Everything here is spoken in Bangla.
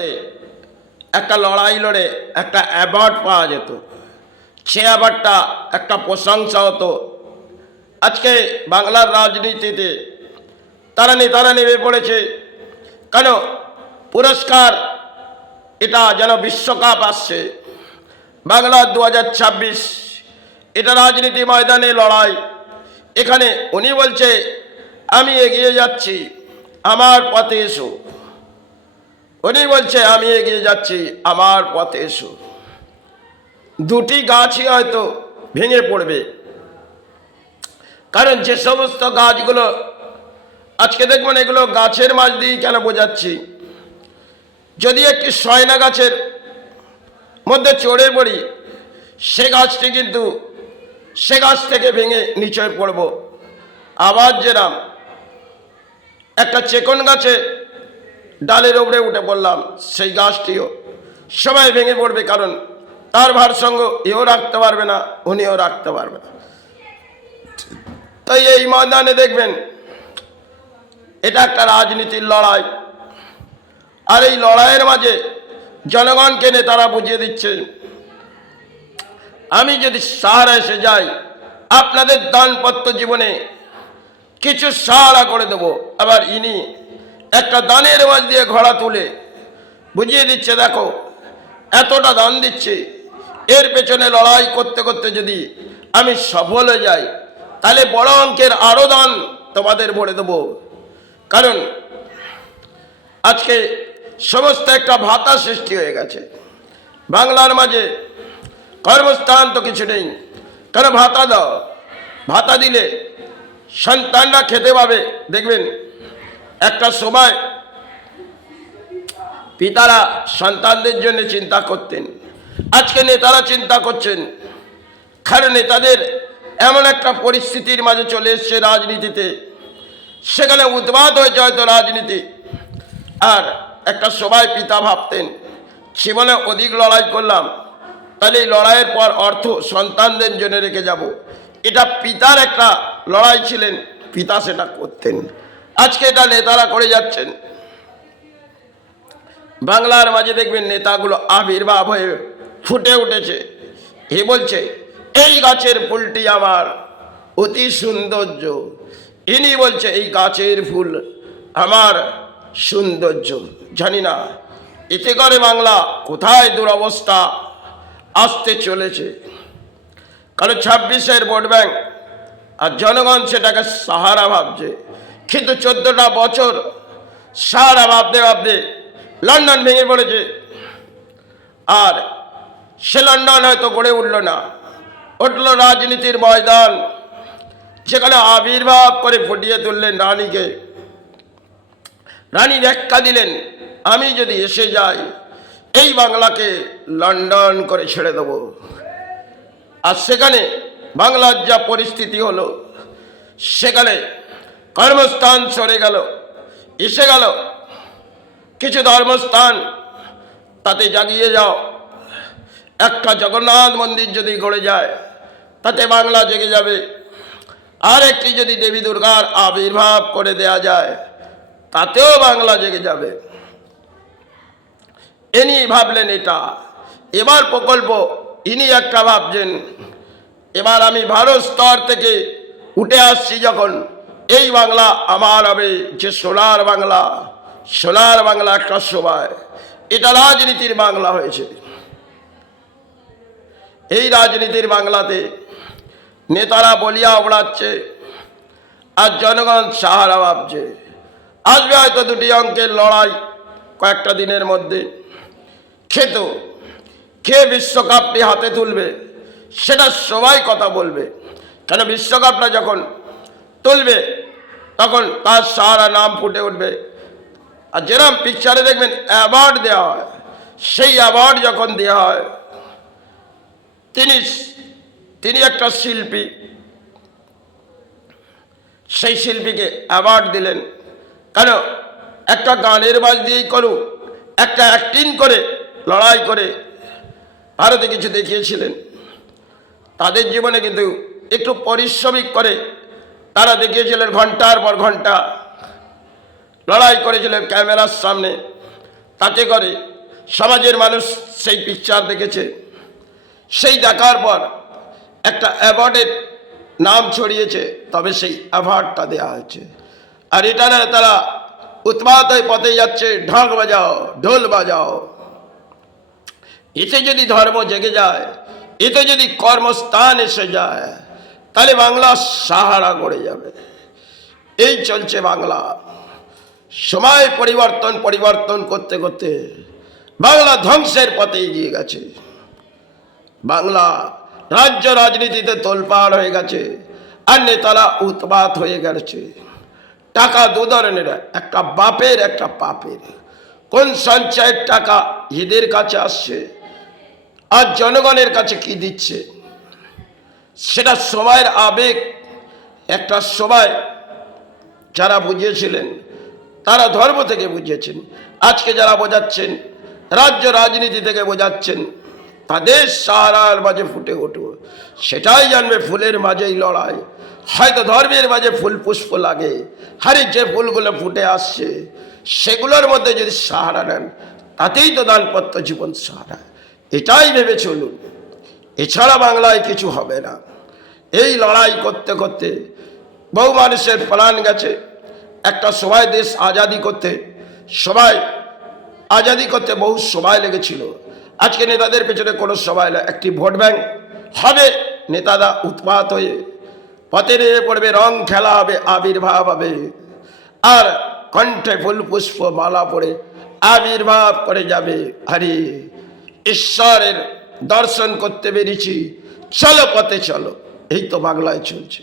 করতে একটা লড়াই লড়ে একটা অ্যাওয়ার্ড পাওয়া যেত, সে অ্যাওয়ার্ডটা একটা প্রশংসা হতো। আজকে বাংলার রাজনীতিতে নেতারা নেমে পড়েছে কেন? পুরস্কার, এটা যেন বিশ্বকাপ আসছে বাংলার 2026, এটা রাজনীতি ময়দানে লড়াই। এখানে উনি বলছে আমি এগিয়ে যাচ্ছি, আমার পথে এসো। উনি বলছে আমি এগিয়ে যাচ্ছি, আমার পথে এসো। দুটি গাছই হয়তো ভেঙে পড়বে, কারণ যে সমস্ত গাছগুলো আজকে দেখবেন, এগুলো গাছের মাঝ দিয়ে কেন বোঝাচ্ছি, যদি একটি সয়না গাছের মধ্যে চড়ে পড়ি, সে গাছটি কিন্তু সে গাছ থেকে ভেঙে নিচে পড়ব। আবার যেরাম একটা চেকন গাছে ডালের উপরে উঠে পড়লাম, সেই গাছটিও সবাই ভেঙে পড়বে, কারণ তার ভারসাম্য এও রাখতে পারবে না, উনিও রাখতে পারবে না। তাই এই ময়দানে দেখবেন এটা একটা রাজনীতির লড়াই, আর এই লড়াইয়ের মাঝে জনগণকে নেতারা বুঝিয়ে দিচ্ছে আমি যদি সাহারা এসে যাই, আপনাদের দানপত্র জীবনে কিছু সাহারা করে দেব। আবার ইনি একটা দানের মাঝ দিয়ে ঘোড়া তুলে বুঝিয়ে দিচ্ছে দেখো এতটা দান দিচ্ছে, এর পেছনে লড়াই করতে করতে যদি আমি সফল হয়ে যাই, তাহলে বড় অঙ্কের আরো দান তোমাদের ভরে দেব। কারণ আজকে সমস্ত একটা ভাতা সৃষ্টি হয়ে গেছে বাংলার মাঝে, কর্মস্থান তো কিছু নেই, কেন ভাতা দাও, ভাতা দিলে সন্তানরা খেতে পাবে। দেখবেন একটা সময় পিতারা সন্তানদের জন্য চিন্তা করতেন, আজকে নেতারা চিন্তা করছেন, কারণ নেতাদের এমন একটা পরিস্থিতির মাঝে চলে এসছে রাজনীতিতে, সেখানে উদ্বাদ হয়েছে হয়তো রাজনীতি। আর একটা সময় পিতা ভাবতেন জীবনে অধিক লড়াই করলাম, তাহলে এই লড়াইয়ের পর অর্থ সন্তানদের জন্য রেখে যাব, এটা পিতার একটা লড়াই ছিলেন, পিতা সেটা করতেন। আজকে এটা নেতারা করে যাচ্ছেন। বাংলার মাঝে দেখবেন নেতাগুলো আবির্ভাব হয়ে ফুটে উঠেছে, এ বলছে এই গাছের ফুলটি আমার অতি সৌন্দর্য, ইনি বলছে এই গাছের ফুল আমার সৌন্দর্য। জানি না এতে করে বাংলা কোথায় দুরবস্থা আসতে চলেছে, কারণ 26-এর ভোট ব্যাংক আর জনগণ সেটাকে সাহারা ভাবছে, কিন্তু 14টা বছর সাহারা ভাবতে ভাবতে লন্ডন ভেঙে পড়েছে, আর সে লন্ডন হয়তো গড়ে উঠল না, উঠল রাজনীতির ময়দান, সেখানে আবির্ভাব করে ফুটিয়ে তুললেন রানীকে। রানী ব্যাখ্যা দিলেন আমি যদি এসে যাই, এই বাংলাকে লন্ডন করে ছেড়ে দেব। আর সেখানে বাংলার যা পরিস্থিতি হলো, সেখানে কর্মস্থান সরে গেল, এসে গেল কিছু ধর্মস্থান, তাতে জাগিয়ে যাও। একটা জগন্নাথ মন্দির যদি গড়ে যায়, তাতে বাংলা জেগে যাবে। আর একটি যদি দেবী দুর্গার আবির্ভাব করে দেয়া যায়, তাতেও বাংলা জেগে যাবে। ইনি ভাবলেন এটা। এবার প্রকল্প ইনি একটা ভাবছেন, এবার আমি ভারত স্তর থেকে উঠে আসছি যখন, এই বাংলা আমার হবে, যে সোনার বাংলা, সোনার বাংলা একটা সময় এটা রাজনীতির বাংলা হয়েছে। এই রাজনীতির বাংলাতে নেতারা বলিয়া ওড়াচ্ছে, আর জনগণ সাহারা ভাবছে। আসবে হয়তো দুটি অঙ্কের লড়াই কয়েকটা দিনের মধ্যে, কে বিশ্বকাপটি হাতে তুলবে সেটা সবাই কথা বলবে, কেন বিশ্বকাপটা যখন তুলবে তখন তার সারা নাম ফুটে উঠবে। আর যেরকম পিকচারে দেখবেন অ্যাওয়ার্ড দেওয়া হয়, সেই অ্যাওয়ার্ড যখন দেওয়া হয়, তিনি একটা শিল্পী, সেই শিল্পীকে অ্যাওয়ার্ড দিলেন। কেন? একটা গানের বাজ দিয়েই করুক, একটা অ্যাক্টিং করে, লড়াই করে ভারতে কিছু দেখিয়েছিলেন। তাদের জীবনে কিন্তু একটু পরিশ্রমিক করে তারা দেখিয়েছিলেন, ঘন্টার পর ঘন্টা লড়াই করেছিলেন ক্যামেরার সামনে। তাতে করে সমাজের মানুষ সেই পিকচার দেখেছে, সেই দেখার পর একটা অ্যাওয়ার্ডের নাম ছড়িয়েছে, তবে সেই অ্যাওয়ার্ডটা দেওয়া হয়েছে। আর এটা না, তারা উৎপাত হয়ে পথে যাচ্ছে, ঢাক বাজাও, ঢোল বাজাও। এতে যদি ধর্ম জেগে যায়, এতে যদি কর্মস্থান এসে যায়, তাহলে বাংলা সাহারা গড়ে যাবে। এই চলছে বাংলা। সময় পরিবর্তন করতে করতে বাংলা ধ্বংসের পথে এগিয়ে গেছে। বাংলা রাজ্য রাজনীতিতে তোলপাড় হয়ে গেছে, আর নেতারা উৎপাত হয়ে গেছে। টাকা দু ধরনের, একটা বাপের, একটা পাপের। কোন সঞ্চয়ের টাকা এদের কাছে আসছে, আর জনগণের কাছে কি দিচ্ছে, সেটা সময়ের আবেগ। একটা সময় যারা বুঝিয়েছিলেন তারা ধর্ম থেকে বুঝিয়েছেন, আজকে যারা বোঝাচ্ছেন রাজ্য রাজনীতি থেকে বোঝাচ্ছেন, তাদের সাহারার মাঝে ফুটে উঠব, সেটাই জানবে ফুলের মাঝেই লড়াই। হয়তো ধর্মের মাঝে ফুল পুষ্প লাগে, হারি যে ফুলগুলো ফুটে আসছে সেগুলোর মধ্যে যদি সাহারা নেন, তাতেই তো দানপত্র জীবন সাহারা। এটাই ভেবে চলুন, এছাড়া বাংলায় কিছু হবে না। এই লড়াই করতে করতে বহু মানুষের প্রাণ গেছে। একটা সময় দেশ আজাদি করতে বহু সময় লেগেছিল। আজকে নেতাদের পেছনে কোনো সময় না, একটি ভোট ব্যাংক হবে, নেতারা উৎপাত হয়ে পথে নেমে পড়বে, রং খেলা হবে, আবির্ভাব হবে, আর কণ্ঠে ফুল পুষ্প মালা পড়ে আবির্ভাব করে যাবে, আরে ঈশ্বরের দর্শন করতে বেরিয়েছি, চলো পথে চলো। এই তো বাংলায় চলছে।